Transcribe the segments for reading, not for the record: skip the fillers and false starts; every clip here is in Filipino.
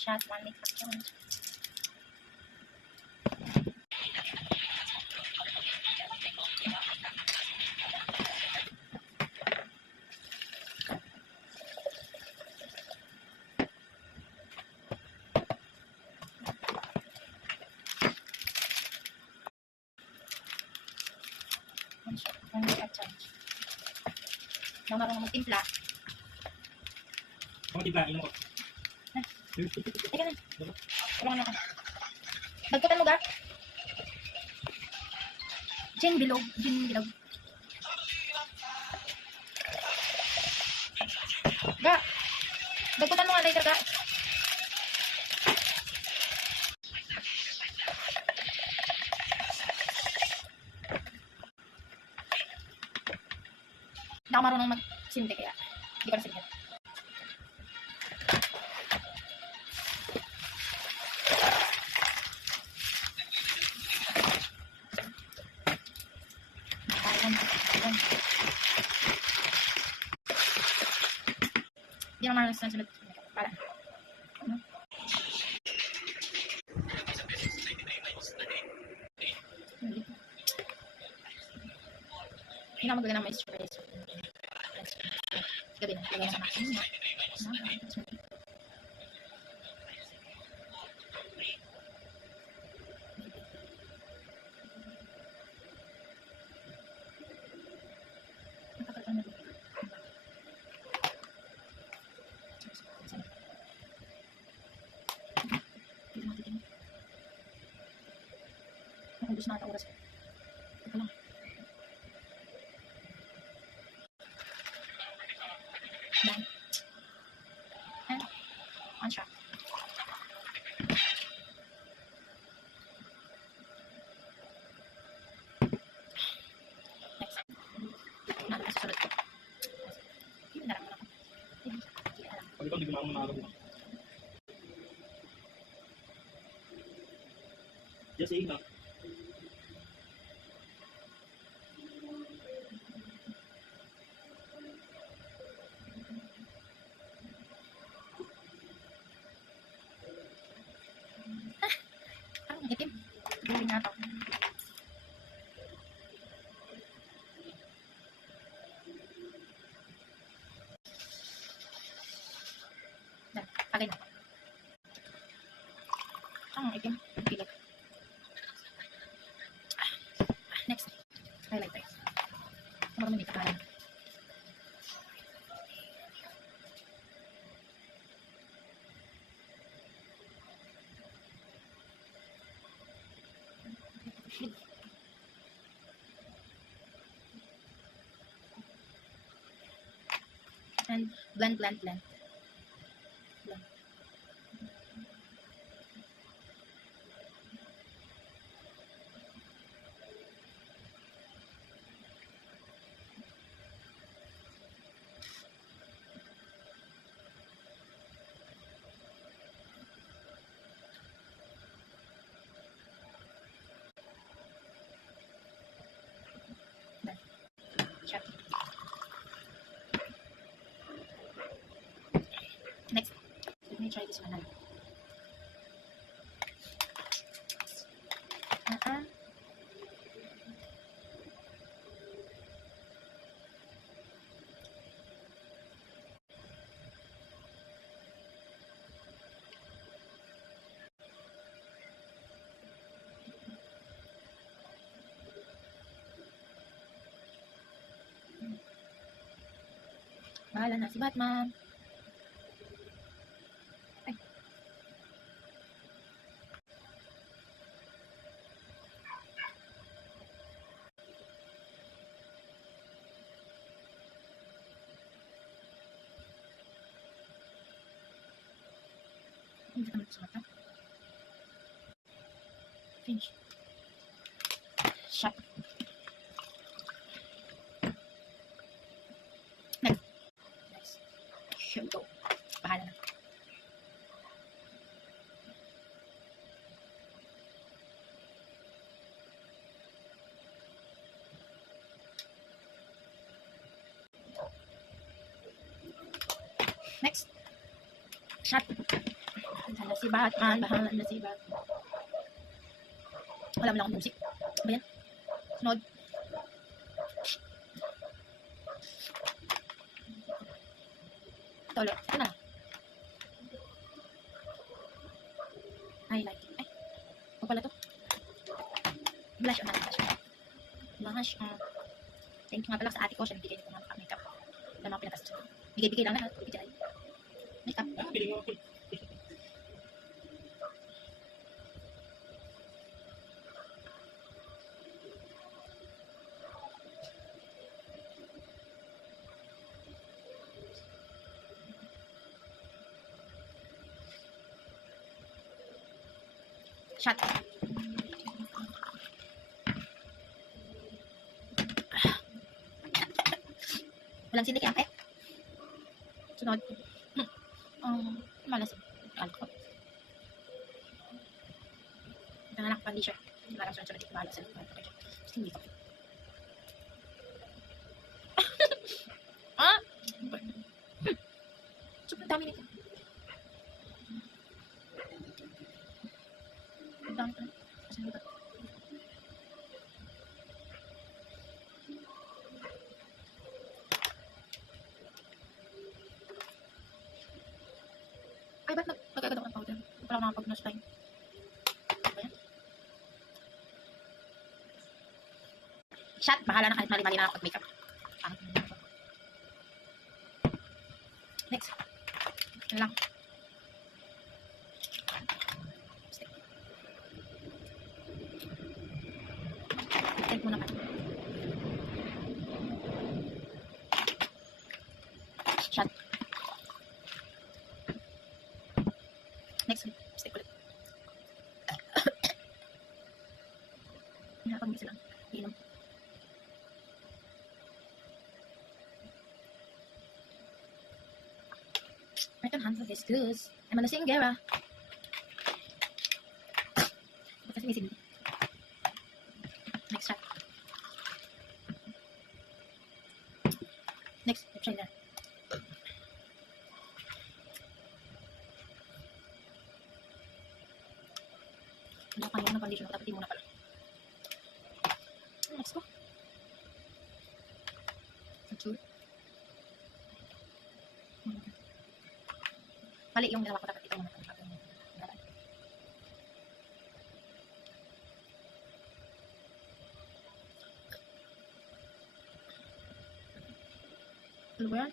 shot, 1 minute challenge. One minute challenge. Nang marunong magtimpla. Kung timplahin mo. Teka na. Tulungan ako. Bagputan mo ga? Gin bilog. Ga. Bagputan mo nga later ga. Hindi ako marunong mag-simte kaya. Hindi ko na simte. Hindi naman sa sunod. Para. Hindi na magagana may stress. Gabi na. Lagay sa makin. Ubus na ata oras. Teka lang. Done. And one shot. Next. Nakasusunod ko. Hindi na lang ako. Pag ito, hindi ko naman nakagawa. Just saying lang. Itim. Gawin na ito. Pagay na. Ang itim. Pilit. Next. Highlighter. Marami dito kaya. And blend. Blend. Shot. Next, let me try this one now. Bahala na si Batman. Ay. Hindi ka naman sa mata. Finish. Shot. Here we go. Bahala na. Next. Shot. Bahala si Batman, bahala na si Batman. Wala mo lang akong music. Ano ba yan? Sunod. Ito ulit. Ito na. Highlight. Ay. Ano pala to? Blush on. Blush on. Thank you nga pala sa ate ko. Siya nagbigay nito mga makeup. Wala mga pinatas. Bigay-bigay lang lahat. Bigay. Makeup. Ah, piling mo. Shot. Walang sindik yan, Sunod. Malas. Alcohol. Ito na lang, condition. Parang sunod dito, malas. Hindi ko. Ah! Sobrang dami nito. Ang dami ko. Saan ba? Ay, ba't nagkagad ako ng powder? Hindi pala ako nakapag-nose time. Ayan. Shot, bahala na kahit mali-mali na ako pag-makeup. Next. Yan lang. Take mo naman. Shot. Next week, stick ulit. Nakapag-mix lang. Inom. I can handle this goose. I'm on the Singera. Kasi may sindi. Next shot. Next, try that. Ano kanya ng condition ko, dapat di muna pala. Let's go. Sure. Mali yung ginawa ko, dapat ito muna. Ano ba yan?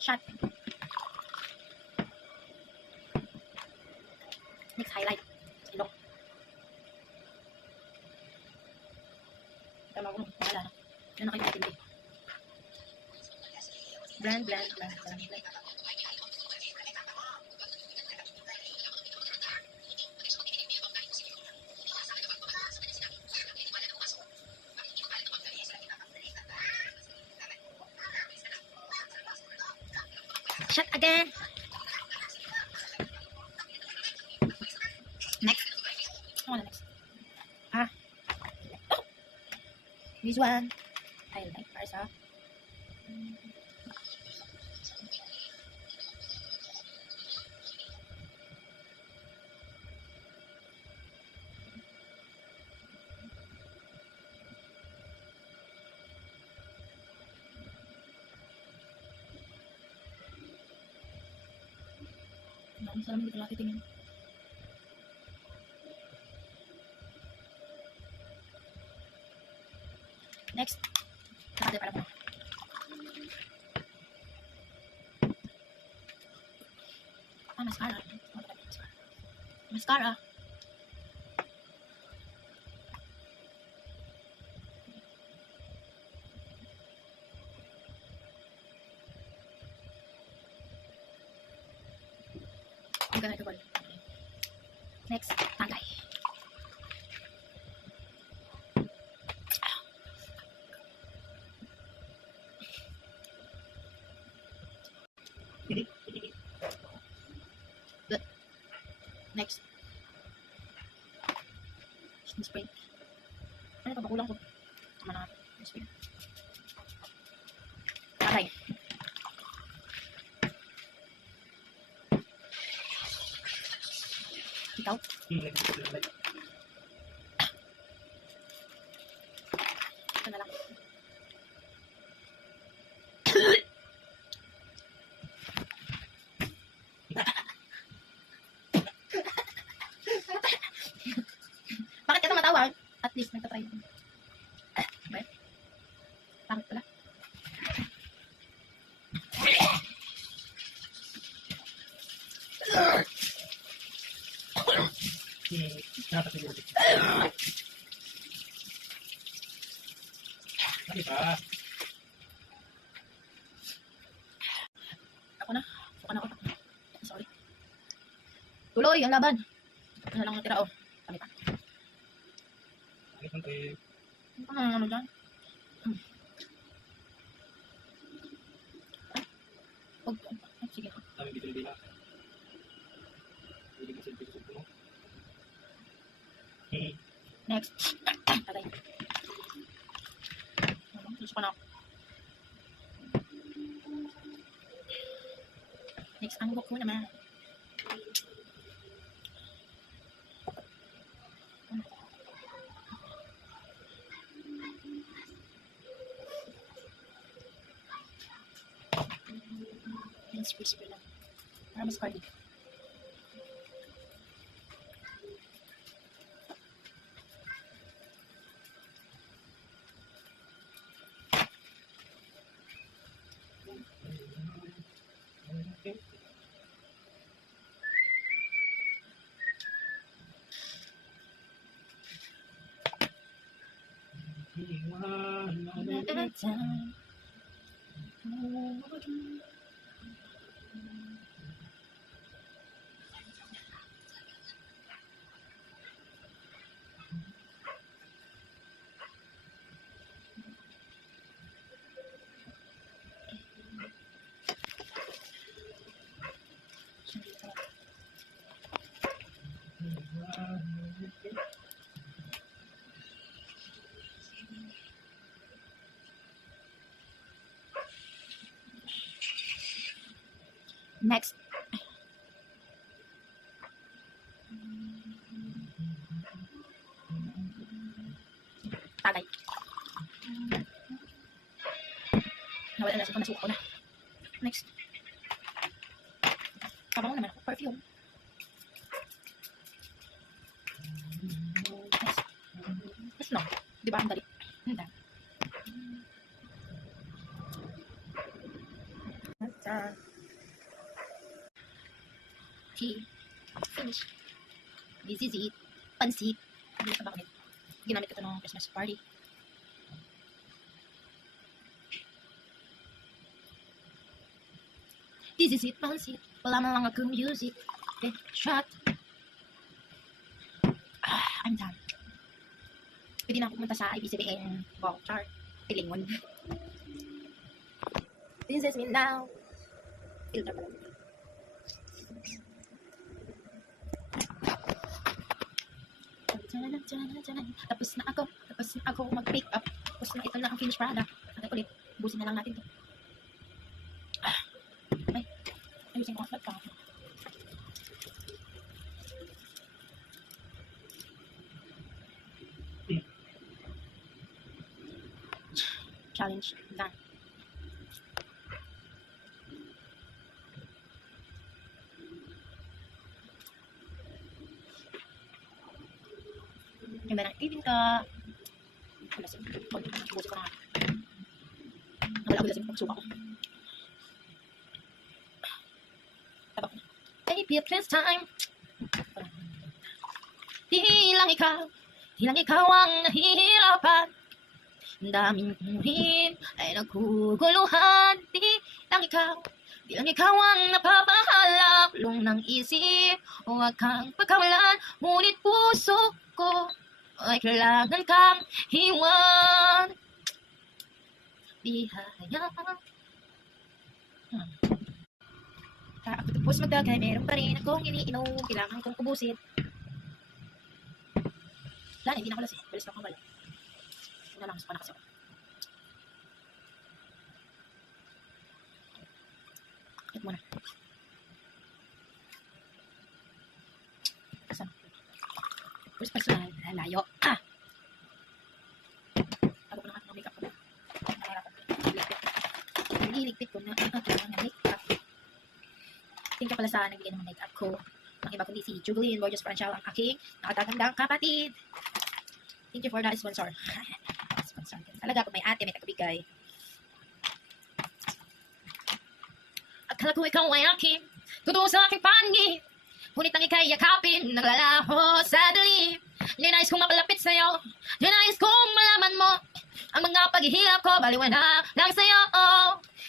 Shot. Next highlight. Ilong. Tama ko. Wala na. Yan na kayo natin. Blend, blend, blend, blend, blend. Shot again. Next. Oh, next. Ah. Oh. This one. I like first, huh? Ang sarap dito lang titingin. Next. Saka para mo. Ah, mascara. Mascara. Ganito ko. Next, tagay. Good. Next. Spring. Ano pa ba kulang ko? Tama na. Spring. Aray. Ikaw? Ito na lang. Bakit ka tumatawa? At least nagtatry mo. Ba? Bakit pala? Nakakasigaw. Ano ba? Ako na. Suka na ako. Sorry. Tuloy ang laban. Ano lang natira, oh. Kami pa. Bakit man tayo? Ano dyan? Sige. Sabi dito na hindi kasi dito mo. Next. Tagay. Suka na ako. Next, ang buhok ko naman. Yes, crispy lang. Para mas cardi. Next. Tagay. Nawala na sa nasuka ko na. Next. Kabango naman ako. Perfume. Next. Next no. Diba ang dali? Hindi. Tea. Finish. This is it. Pansit. Hindi sa bakit. Ginamit ko ito ng Christmas party. This is it. Pansit. Wala man lang akong music. Okay. Shot. I'm done. Pwede na ako pumunta sa IBCBN voucher. Pilingon. This is me now. Filter pa lang. Tapos na ako mag-pick up. Tapos na ito na ang finished product. At ulit, busin na lang natin ito. Ay, ayusin ko ang flat ka. Challenge done. Yung ba na, ibin ka. Wala siya. Busi ko na. Wala siya. Pagsuka ko. Tabak na. Baby, this time. Di lang ikaw ang nahihirapan. Daming muhin ay naguguluhan. Di lang ikaw ang napapahalak. Lung ng isip, huwag kang pagkawalan. Ngunit puso ko ay kailangan kang hiwan. Di hayaan. Ako tapos magdagay, meron pa rin akong iniinom. Kailangan kong ubusin. Wala na, hindi na ako lasing. Bilis na ako wala. Una lang, suka na kasi ako. Ito muna. Saan? First personal, layo. Tago ko na nga ng makeup ko na. Niligpit ko na ang aking mga makeup. Thank you pala sa nagbigay ng makeup ko. Ang iba kundi si Jubilee and Gorgeous Franchal, ang aking nakatagandang kapatid. Thank you for that sponsor. Sponsor. Talaga kung may ate, may tagbigay. Akala ko ikaw ay akin, totoo sa aking paningin. Ngunit ang ika'y yakapin, naglalaho sa dilim. Ninais kong mapalapit sa'yo, ninais kong malaman mo ang mga paghihirap ko, baliwanag lang sa'yo.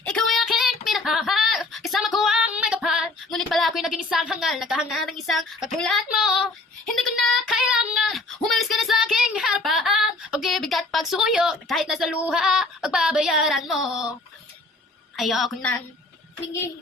Ikaw ay aking minahal, kasama ko ang may kapal. Ngunit pala ako'y naging isang hangal, nagkahanga ng isang katulad mo. Hindi ko na kailangan, umalis ka na sa aking harapan. Pag-ibig at pagsuyo, kahit nasa luha, pagbabayaran mo. Ayoko nang humingi,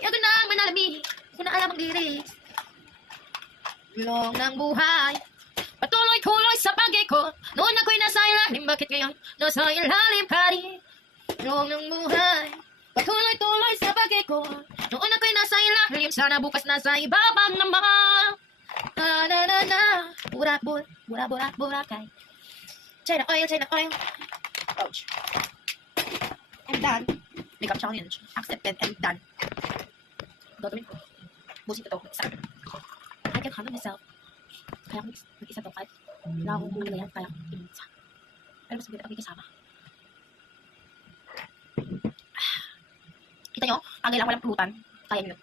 ayoko nang manalami, kung na alam ang lyrics. Long ng buhay, patuloy-tuloy sa pag-ikot. Noon ako'y nasa ilalim, bakit ngayon nasa ilalim pa rin? Long ng buhay, patuloy-tuloy sa pag-ikot. Noon ako'y nasa ilalim, sana bukas nasa ibabang naman. Na-na-na-na, burak-burak-burak-burakay. China oil. Ouch. I'm done. Makeup challenge. Accepted and done. Gagawin ko. Busin ko to. Isa. I can handle myself. Kaya kung mag-isa to, kahit wala akong ano yan, kaya isa. Pero mas maganda kami kasama. Kita nyo? Agay lang walang pulutan. Kaya nyo.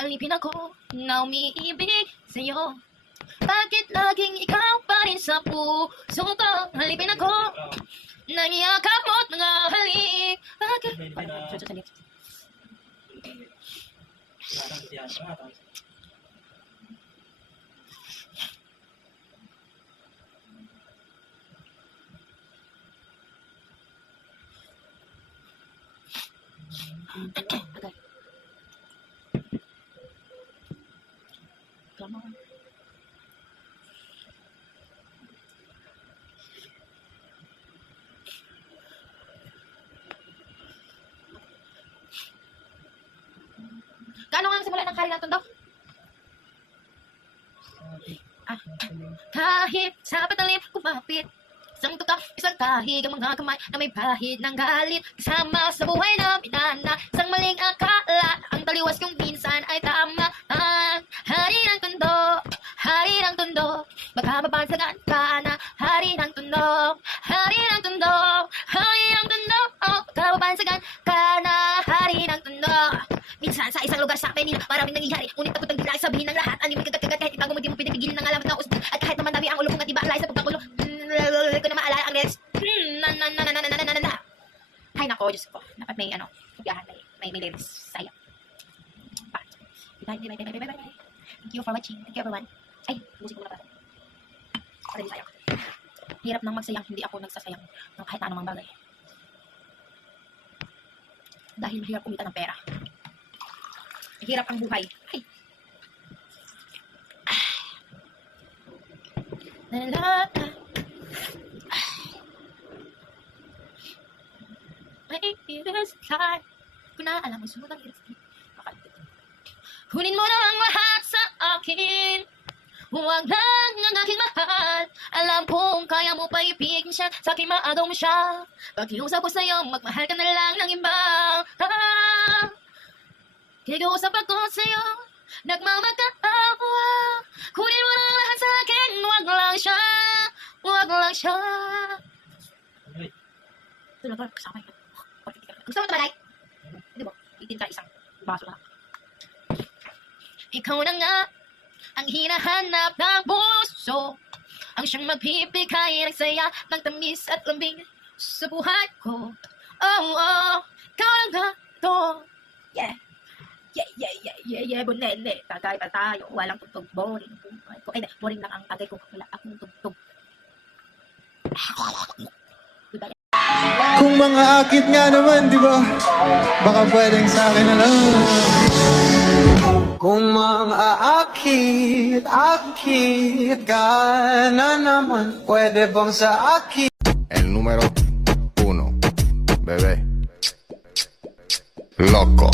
Alipin ako na umiibig sa'yo. Bakit laging ikaw pa rin sa puso ko? Alipin ako nang iyakap mo't mga halik. Bakit? Agay. Come on. Kaano nga ang simula ng kari natin daw? Kahit sa patalim kumapit, isang tutak, isang kahig ang mga kamay na may bahid ng galit. Kasama sa buhay namin na isang maling akala, ang taliwas kong minsan ay tama. Hari ng tundo, baka mapansagan ka na. Hari ng tundo, baka mapansagan ka na. Hari ng tundo. Minsan sa isang lugar sa akin maraming nangyayari, ngunit takot ang di nais sabihin ng lahat. Ano yung kagat-kagat kahit itago mo di mo pinipigilan ng alamat na usap. At kahit naman dami ang ulo kong at iba alay sa pagkakulo, ko na maalala ang lyrics. Ay nako, Diyos ko, dapat may hugahan, may lyrics. Sayang. Bye. Thank you for watching. Thank you everyone. Ay, musik ko na pala. Para di sayang. Hirap nang magsayang, hindi ako nagsasayang ng kahit anumang bagay. Dahil mahirap kumita ng pera. Hirap ang buhay. Ay. May iras kahit kung na alam mo sunod ang iras. Kunin mo na ang lahat sa akin. Huwag lang ang aking mahal. Alam kong kaya mo pa ipigin siya. Sa akin maagaw mo siya. Pag-iusap ko sa'yo, magmahal ka na lang ng iba. Kikiusap ako sa'yo, nagmamagkaawa. Kunin mo na ang lahat sa akin. Huwag lang siya. Ito na ba? Kasama yun. Gusto mo ito malay? Hindi ba? Itin ka isang baso lang. Ikaw na nga ang hinahanap ng puso, ang siyang magbibigay ng saya, ng tamis at lambing sa buhay ko. Ikaw na nga to. Yeah, bunene. Tagay pa tayo, walang tugtog, boring. Ay, boring lang ang tagay ko, wala akong tugtog. Kung mga akit nga naman, di ba? Baka pwedeng sa akin na lang. Kung mang-aakit ka na naman, pwede bang sa akin? El número 1, bebé. Loco.